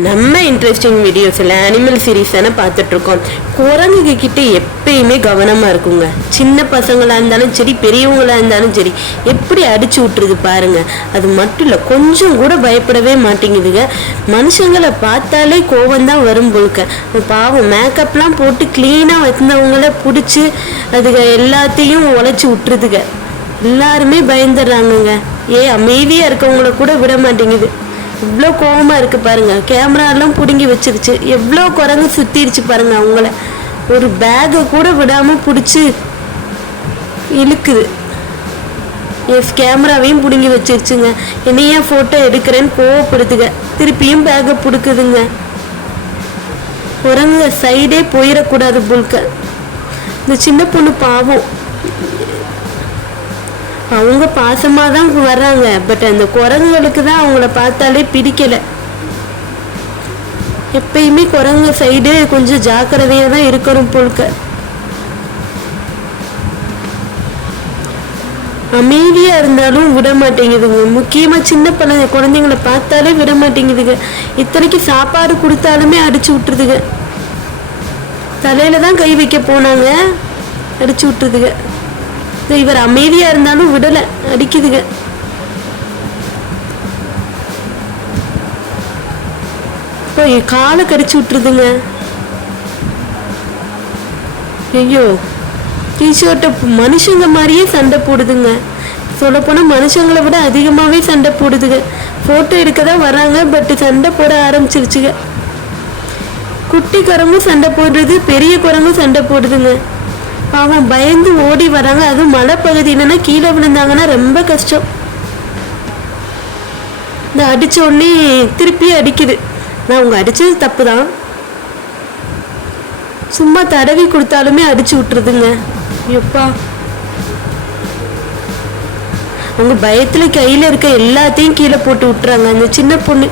நம்ம இன்ட்ரெஸ்டிங் வீடியோஸில் animal series தானே பார்த்துட்ருக்கோம். குரங்குங்க கிட்ட எப்பயுமே கவனமாக இருக்குங்க. சின்ன பசங்களாக இருந்தாலும் சரி, பெரியவங்களாக இருந்தாலும் சரி, எப்படி அடிச்சு விட்டுருது பாருங்க. அது மட்டும் இல்லை, கொஞ்சம் கூட பயப்படவே மாட்டேங்குதுங்க. மனுஷங்களை பார்த்தாலே கோவம்தான் வரும் போலுக்க. பாவம் மேக்கப்லாம் போட்டு க்ளீனாக வந்தவங்கள பிடிச்சி அதுக எல்லாத்தையும் உழைச்சி விட்டுருதுங்க. எல்லாருமே பயந்துடுறாங்கங்க. அமைதியாக இருக்கவங்கள கூட விட மாட்டேங்குது. இவ்வளோ கோவமாக இருக்குது பாருங்க. கேமராலாம் பிடுங்கி வச்சிருச்சு. எவ்வளோ குரங்கு சுற்றிருச்சு பாருங்க. அவங்கள ஒரு பேக்கை கூட விடாமல் பிடிச்சி இழுக்குது. கேமராவையும் பிடுங்கி வச்சிருச்சுங்க. என்னையா ஃபோட்டோ எடுக்கிறேன்னு கோவப்படுத்துங்க. திருப்பியும் பேக்கை பிடிக்குதுங்க. குரங்கு சைடே போயிடக்கூடாது போல்க. இந்த சின்ன பொண்ணு பாவம், அவங்க பாசமாக தான் வர்றாங்க. பட் அந்த குரங்குகளுக்கு தான் அவங்கள பார்த்தாலே பிடிக்கலை. எப்பயுமே குரங்கு சைடு கொஞ்சம் ஜாக்கிரதையாக தான் இருக்கணும் போல்க. அமைதியாக இருந்தாலும் விட மாட்டேங்குதுங்க. முக்கியமாக சின்ன குழந்தைங்களை பார்த்தாலே விட மாட்டேங்குதுங்க. இத்தனைக்கு சாப்பாடு கொடுத்தாலுமே அடிச்சு விட்டுருதுங்க. தலையில தான் கை வைக்க போனாங்க, அடிச்சு விட்டுருதுங்க. இவர் அமைதியா இருந்தாலும் விடல, அடிக்குதுங்க. இப்போ காலை கடிச்சு விட்டுருதுங்க. ஐயோ, டிஷர்ட்டை மனுஷங்க மாதிரியே சண்டை போடுதுங்க. சொல்லப்போனால் மனுஷங்களை விட அதிகமாகவே சண்டை போடுதுங்க. ஃபோட்டோ எடுக்க தான் வராங்க, பட் சண்டை போட ஆரம்பிச்சிருச்சுங்க. குட்டி குரங்கும் சண்டை போடுறது, பெரிய குரங்கும் சண்டை போடுதுங்க. பாவம் பயந்து ஓடி வராங்க. அதுவும் மழை பகுதியிலன்னா கீழே விழுந்தாங்கன்னா ரொம்ப கஷ்டம். இந்த அடிச்ச உடனே திருப்பி அடிக்குது. நான் அவங்க அடிச்சது தப்பு தான். சும்மா தடவி கொடுத்தாலுமே அடிச்சு விட்டுருதுங்க. எப்பா, அவங்க பயத்துல கையில இருக்க எல்லாத்தையும் கீழே போட்டு விட்டுறாங்க. அந்த சின்ன பொண்ணு